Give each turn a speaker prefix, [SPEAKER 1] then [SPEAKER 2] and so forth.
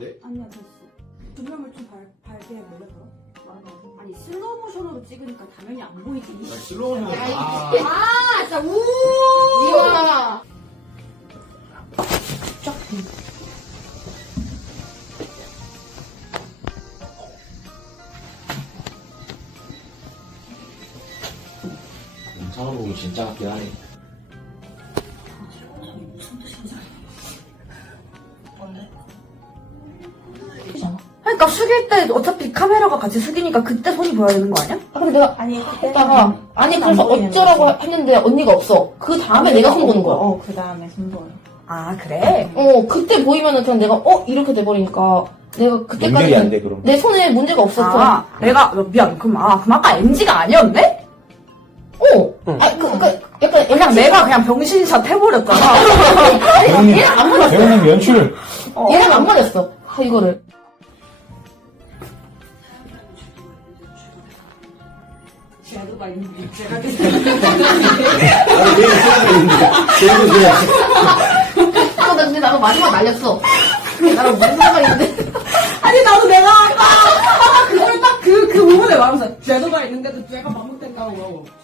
[SPEAKER 1] 돼?
[SPEAKER 2] 아니야 됐어. 조명을 좀 밝게 해볼래 그럼? 아니 슬로우 모션으로 찍으니까 당연히 안 보이지.
[SPEAKER 1] 나 슬로우는
[SPEAKER 2] 진짜 우.
[SPEAKER 3] 이와.
[SPEAKER 1] 영상을 보면 진짜 같긴 하네.
[SPEAKER 4] 그러니까 숙일 때 어차피 카메라가 같이 숙이니까 그때 손이 보여야 되는 거 아니야?
[SPEAKER 3] 아, 근데 내가
[SPEAKER 2] 아니
[SPEAKER 3] 했다가 아니 그래서 어쩌라고 했는데 언니가 없어. 그 다음에 내가 손 보는 거야.
[SPEAKER 2] 그 다음에 손 보여.
[SPEAKER 4] 아 그래?
[SPEAKER 3] 그때 보이면은 그냥 내가 이렇게 돼버리니까 내가
[SPEAKER 1] 연결이 안
[SPEAKER 3] 그때까지
[SPEAKER 1] 돼, 그럼.
[SPEAKER 3] 내 손에 문제가 없었어.
[SPEAKER 4] 아 내가 미안 그럼 아까 NG가 아니었네?
[SPEAKER 3] 약간
[SPEAKER 4] 그냥 내가 그냥 병신샷 해버렸잖아.
[SPEAKER 3] 얘랑 안 맞았어.
[SPEAKER 1] 배우님 연출.
[SPEAKER 3] 얘랑 안 맞았어. 이거를.
[SPEAKER 2] 제도가 있는데 제가
[SPEAKER 1] 나도 내일 해야 되는데. 제일 좋아.
[SPEAKER 3] 나 근데 나도 마지막 날렸어. 나랑 무슨 상관인데?
[SPEAKER 2] 아니 나도 내가 아까 그걸 딱 그 부분에 말하면서 제도가 있는데도 제가 반복된다고